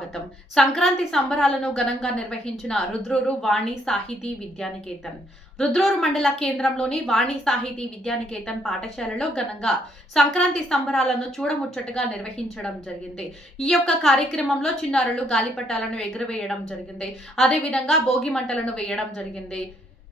స్వాగతం. సంక్రాంతి సంబరాలను ఘనంగా నిర్వహించిన రుద్రూరు వాణి సాహితీ విద్యానికేతన్. రుద్రూరు మండల కేంద్రంలోని వాణి సాహితీ విద్యానికేతన్ పాఠశాలలో ఘనంగా సంక్రాంతి సంబరాలను చూడముచ్చటగా నిర్వహించడం జరిగింది. ఈ యొక్క కార్యక్రమంలో చిన్నారులు గాలిపటాలను ఎగురవేయడం జరిగింది. అదేవిధంగా భోగి మంటలను వేయడం జరిగింది.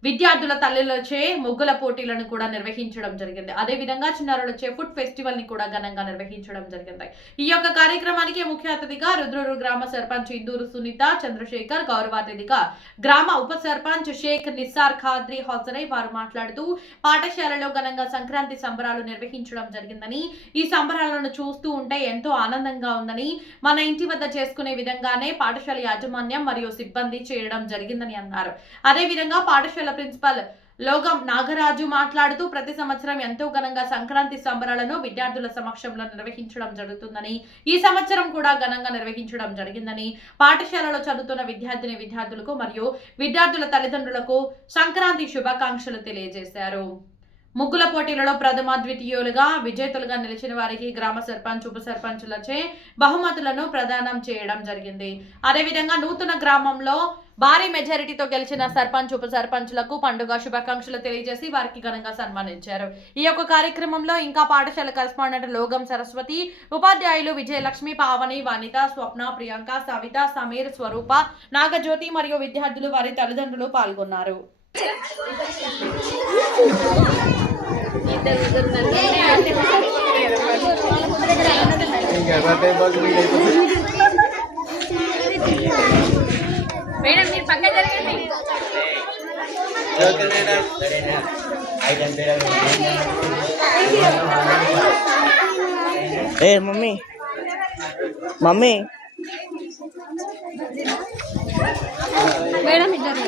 విద్యార్థుల తల్లులచే ముగ్గుల పోటీలను కూడా నిర్వహించడం జరిగింది. అదే విధంగా చిన్నారులచే ఫుడ్ ఫెస్టివల్ ని కూడా ఘనంగా నిర్వహించడం జరిగింది. ఈ యొక్క కార్యక్రమానికి ముఖ్య అతిథిగా రుద్రూరు గ్రామ సర్పంచ్ ఇందూరు సునీత చంద్రశేఖర్, గౌరవ అతిథిగా గ్రామ ఉప సర్పంచ్ షేక్ నిస్సార్ ఖాద్రి హాజరై వారు మాట్లాడుతూ పాఠశాలలో ఘనంగా సంక్రాంతి సంబరాలు నిర్వహించడం జరిగిందని, ఈ సంబరాలను చూస్తూ ఉంటే ఎంతో ఆనందంగా ఉందని, మన ఇంటి వద్ద చేసుకునే విధంగానే పాఠశాల యాజమాన్యం మరియు సిబ్బంది చేయడం జరిగిందని అన్నారు. అదే విధంగా పాఠశాల ప్రిన్సిపల్ లోగం నాగరాజు మాట్లాడుతూ ప్రతి సంవత్సరం ఎంతో ఘనంగా సంక్రాంతి సంబరాలను విద్యార్థుల సమక్షంలో నిర్వహించడం జరుగుతుందని, ఈ సంవత్సరం కూడా ఘనంగా నిర్వహించడం జరిగిందని, పాఠశాలలో చదువుతున్న విద్యార్థులకు మరియు విద్యార్థుల తల్లిదండ్రులకు సంక్రాంతి శుభాకాంక్షలు తెలియజేశారు. ముగ్గుల పోటీలలో ప్రథమ ద్వితీయులుగా విజేతలుగా నిలిచిన వారికి గ్రామ సర్పంచ్ ఉప సర్పంచులచే బహుమతులను ప్రదానం చేయడం జరిగింది. అదేవిధంగా నూతన గ్రామంలో భారీ మెజారిటీతో గెలిచిన సర్పంచ్ ఉప సర్పంచులకు పండుగ శుభాకాంక్షలు తెలియజేసి వారికి ఘనంగా సన్మానించారు. ఈ యొక్క కార్యక్రమంలో ఇంకా పాఠశాల కరెస్పాండెంట్ లోగం సరస్వతి, ఉపాధ్యాయులు విజయలక్ష్మి, పావని, వనిత, స్వప్న, ప్రియాంక, సవిత, సమీర్, స్వరూప, నాగజ్యోతి మరియు విద్యార్థులు వారి తల్లిదండ్రులు పాల్గొన్నారు. మేడం మీరు పక్క జరగండి. ఏ మమ్మీ మమ్మీ మేడం ఇద్దరు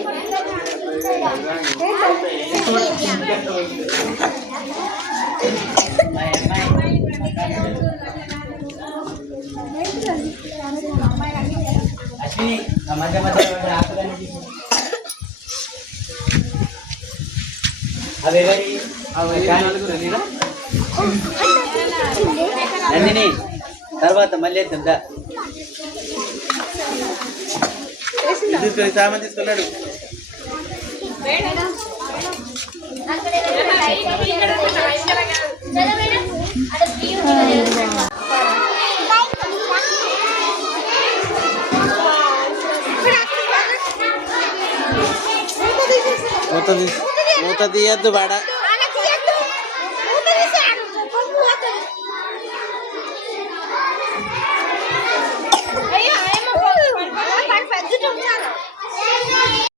నందిని తర్వాత మళ్ళీ సామాన్ తీసుకున్నాడు. మూత తీయద్దు బాడ.